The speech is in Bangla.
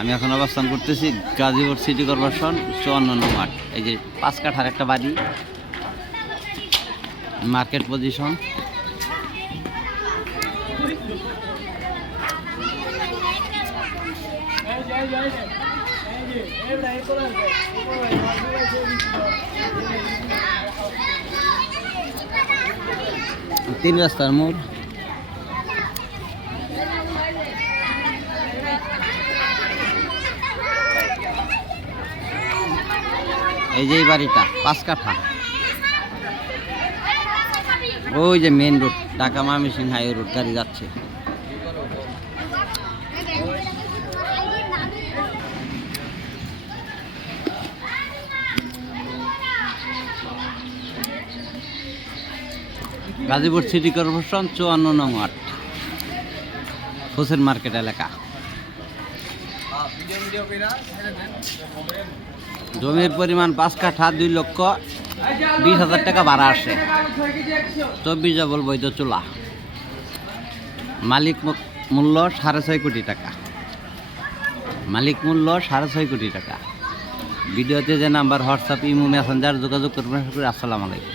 আমি এখন অবস্থান করতেছি গাজীপুর সিটি কর্পোরেশন চুয়ান্ন মাঠ। এই যে পাঁচ কাঠার একটা বাড়ি, মার্কেট পজিশন। তিন রাস্তার মোড়। এই যে এই বাড়িটা, পাঁচ কাঠা। ওই যে main road Dhaka Mymensingh high road গাড়ি যাচ্ছে। গাজীপুর সিটি কর্পোরেশন চুয়ান্ন নং আট হোসেন মার্কেট এলাকা। জমির পরিমাণ পাঁচ কাঠা দুই লক্ষ বিশ হাজার টাকা ভাড়া আসে। চব্বিশ ডবল বৈধ চুলা। মালিক মূল্য সাড়ে ছয় কোটি টাকা। মালিক মূল্য সাড়ে ছয় কোটি টাকা। ভিডিওতে যে নাম্বার, হোয়াটসঅ্যাপ, ইমো, মেসেঞ্জার যোগাযোগ করবেন। আসসালামু আলাইকুম।